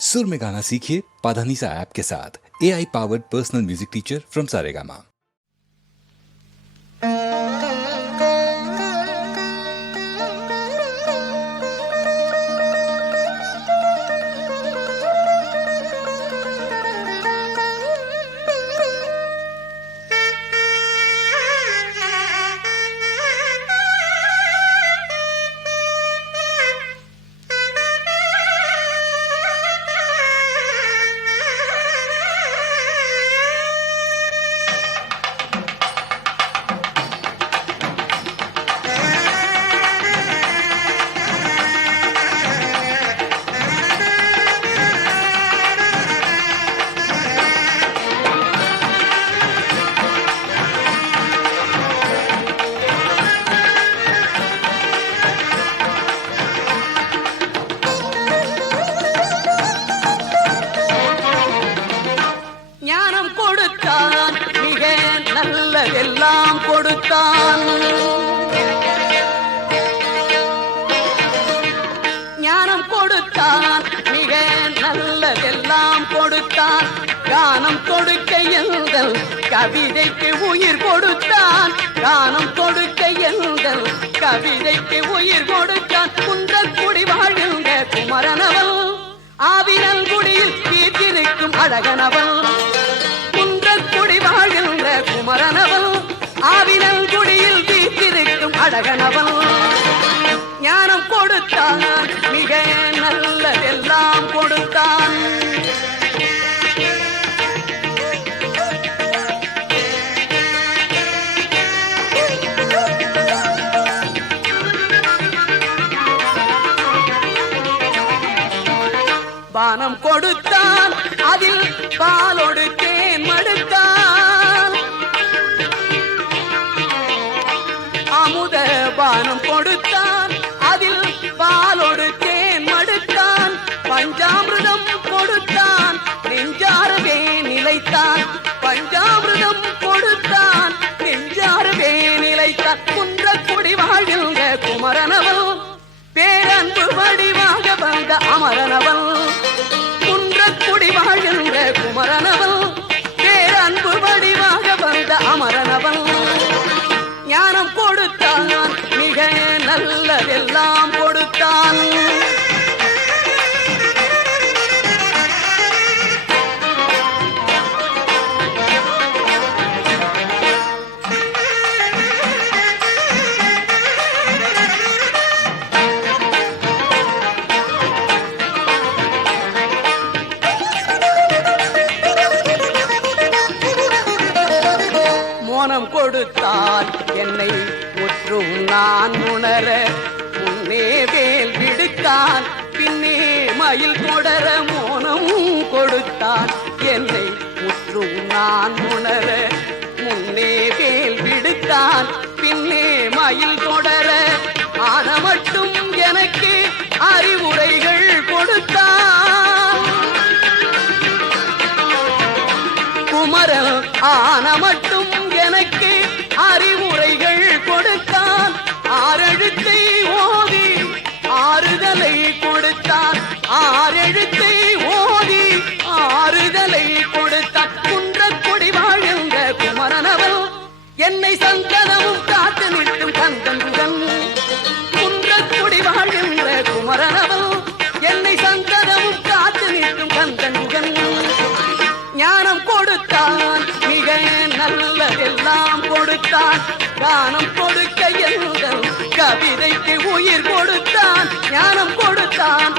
सुर में गाना सीखिए पाधानीसा ऐप के साथ। AI powered personal music teacher from Saregama. எல்லாம் கொடுத்தான், ஞானம் கொடுத்தான், மிக நல்லதெல்லாம் கொடுத்தான். கானம் கொடுக்க எங்கள் கவிதைக்கு உயிர் கொடுத்தான், கானம் கொடுக்க எங்கள் கவிதைக்கு உயிர் கொடுத்தான். குன்றக்குடி வாழ்கின்ற குமரனவன், ஆவினல் குடியில் வீட்டிருக்கும் அழகனவன். குன்றக்குடி வாழ்கின்ற குமரனவன், ஆவினல் குடியில் வீட்டிருக்கும் அழகனவன். ஞானம் கொடுத்தான், மிக நல்லதெல்லாம் கொடுத்தான். பானம் கொடுத்தான், அதில் பாலோடு தேன் மடுத்தான். அமுத பானம் கொடுத்தான், அதில் பாலோடு தேன் மடுத்தான். பஞ்சாமிர்தம் கொடுத்தான், நெஞ்சாரவே நிலைத்தான். பஞ்சாமிர்தம் கொடுத்தான், நெஞ்சாரவே நிலைத்தான். குன்றக்குடி வாழ்கின்ற குமரனவன், பேரன்பு வடிவாக வந்த அமரனவன். குன்றக்குடி வாழ்கின்ற குமரனவன், பேரன்பு வடிவாக வந்த அமரனவன். ஞானம் கொடுத்தான், மிக நல்லதெல்லாம் கொடுத்தான். மோனம் கொடுத்தால் என்னை முற்றும் நான் உணர, முன்னே வேல் விடுத்தான், பின்னே மயில் தொடர. மோனம் கொடுத்தான், என்னை முற்றும் நான் உணர, முன்னே வேல் விடுத்தான், பின்னே மயில் தொடர. ஆன மட்டும் எனக்கு அறிவுரைகள் கொடுத்தான். குமரன் ஆன மட்டும் எனக்கு அறிவுரைகள் கொடுத்தான். ஆறெழுத்தை ஓதி ஆறுதலை கொடுத்தான், ஆறெழுத்தை ஓதி ஆறுதலை கொடுத்தான். குன்றக்குடி வாழ்கின்ற குமரனவன், என்னை சந்தனமும் காத்து நிற்கும் கந்தன். குன்றக்குடி வாழ்கின்ற குமரனவன், என்னை சந்தனமும் காத்து நிற்கும் கந்தன். ஞானம் கொடுத்தான், மிக நல்லதெல்லாம் கொடுத்தான். கானம் கொடுக்க எங்கள் கவிதைக்கு உயிர் கொடுத்தான். ஞானம் கொடுத்தான்,